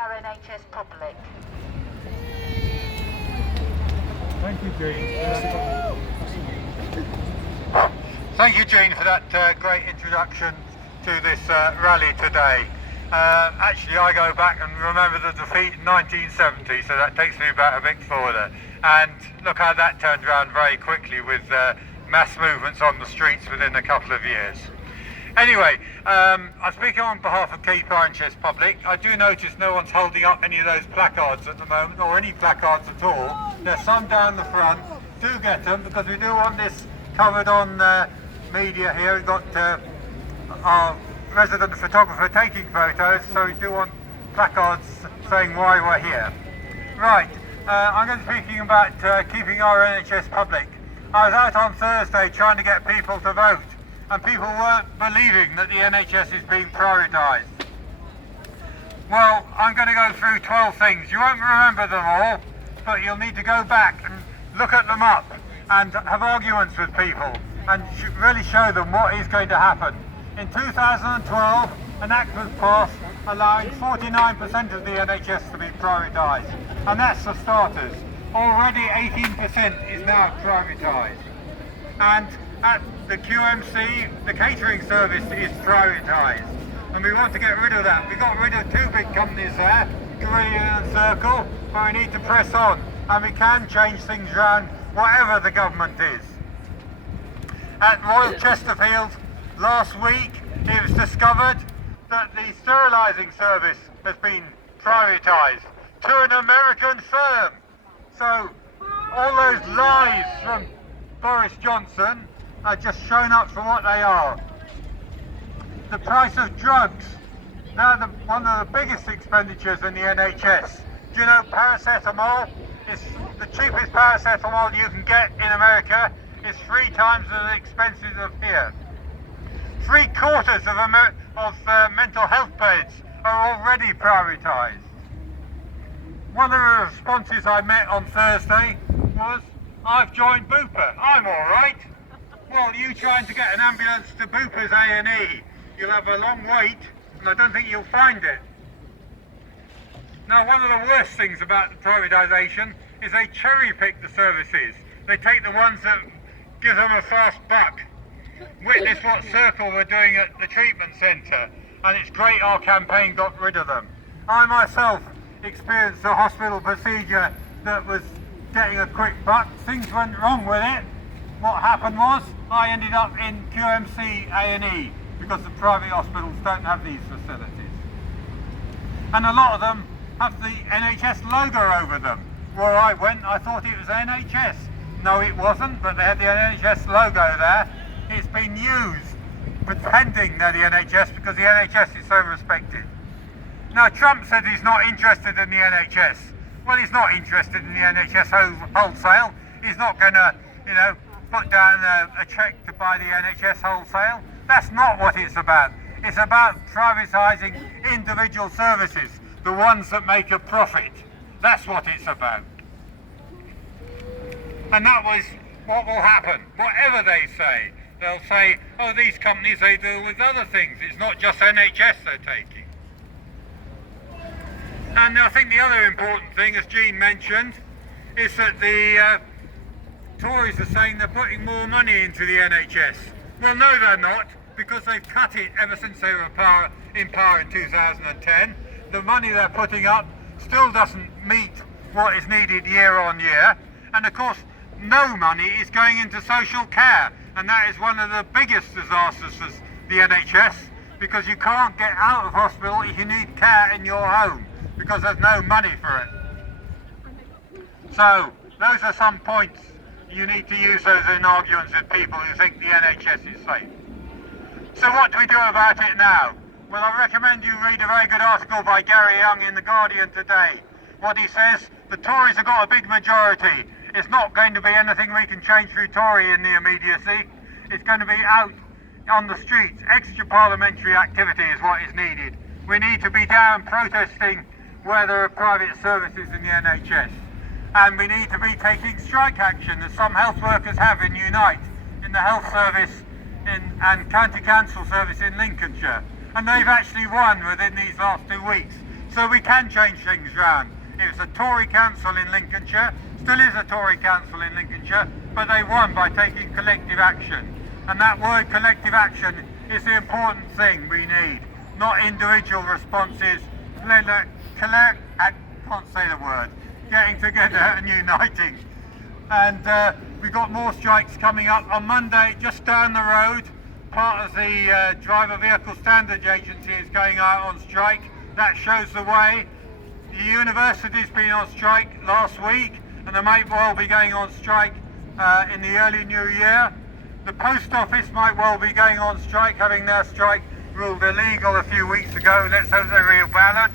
our NHS public. Thank you, Jane. Thank you, Jean, for that great introduction to this rally today. Actually, I go back and remember the defeat in 1970, so that takes me about a bit further. And look how that turned around very quickly with mass movements on the streets within a couple of years. Anyway, I'm speaking on behalf of Keep NHS Public. I do notice no one's holding up any of those placards at the moment, or any placards at all. There's some down the front. Do get them, because we do want this covered on media here. We've got our resident photographer taking photos, so we do want placards saying why we're here. Right, I'm going to be speaking about keeping our NHS public. I was out on Thursday trying to get people to vote, and people weren't believing that the NHS is being prioritised. Well, I'm going to go through 12 things. You won't remember them all, but you'll need to go back and look at them up and have arguments with people and really show them what is going to happen. In 2012, an act was passed allowing 49% of the NHS to be prioritised, and that's for starters. Already 18% is now prioritised. And at the QMC, the catering service is prioritised, and we want to get rid of that. We got rid of two big companies there, Carillion and Circle, but we need to press on, and we can change things around whatever the government is. At Royal Chesterfield last week, it was discovered that the sterilising service has been prioritised to an American firm. So all those lies from Boris Johnson are just shown up for what they are. The price of drugs, now one of the biggest expenditures in the NHS. Do you know paracetamol is the cheapest paracetamol you can get in America is 3 times as expensive as here. 3/4 of mental health beds are already prioritised. One of the responses I met on Thursday was, "I've joined Bupa, I'm alright." Well, you trying to get an ambulance to Bupa's A&E, you'll have a long wait, and I don't think you'll find it. Now, one of the worst things about the privatisation is they cherry pick the services. They take the ones that give them a fast buck. Witness what Circle were doing at the treatment centre, and it's great our campaign got rid of them. I myself experienced a hospital procedure that was getting a quick buck. Things went wrong with it. What happened was I ended up in QMC A&E because the private hospitals don't have these facilities. And a lot of them have the NHS logo over them. Where I went, I thought it was NHS. No, it wasn't, but they had the NHS logo there. It's been used pretending they're the NHS because the NHS is so respected. Now, Trump said he's not interested in the NHS. Well, he's not interested in the NHS wholesale. He's not going to, put down a cheque to buy the NHS wholesale. That's not what it's about. It's about privatising individual services, the ones that make a profit. That's what it's about. And that was what will happen. Whatever they say, they'll say, oh, these companies, they deal with other things. It's not just NHS they're taking. And I think the other important thing, as Jean mentioned, is that the Tories are saying they're putting more money into the NHS. Well, no, they're not, because they've cut it ever since they were in power in 2010. The money they're putting up still doesn't meet what is needed year on year. And of course, no money is going into social care. And that is one of the biggest disasters for the NHS, because you can't get out of hospital if you need care in your home, because there's no money for it. So, those are some points. You need to use those in arguments with people who think the NHS is safe. So what do we do about it now? Well, I recommend you read a very good article by Gary Young in The Guardian today. What he says, the Tories have got a big majority. It's not going to be anything we can change through Tory in the immediacy. It's going to be out on the streets. Extra parliamentary activity is what is needed. We need to be down protesting where there are private services in the NHS. And we need to be taking strike action, as some health workers have in Unite, in the health service and county council service in Lincolnshire. And they've actually won within these last 2 weeks. So we can change things round. It was a Tory council in Lincolnshire, still is a Tory council in Lincolnshire, but they won by taking collective action. And that word collective action is the important thing we need, not individual responses. I can't say the word. Getting together and uniting. And we've got more strikes coming up. On Monday, just down the road, part of the Driver Vehicle Standards Agency is going out on strike. That shows the way. The university's been on strike last week, and they might well be going on strike in the early new year. The post office might well be going on strike, having their strike ruled illegal a few weeks ago. Let's hope they're real ballot.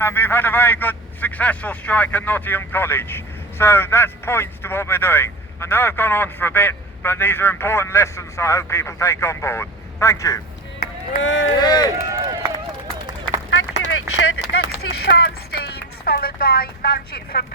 And we've had a very good, successful strike at Nottingham College. So that's points to what we're doing. I know I've gone on for a bit, but these are important lessons I hope people take on board. Thank you. Thank you, Richard. Next is Sean Steens, followed by Manjit from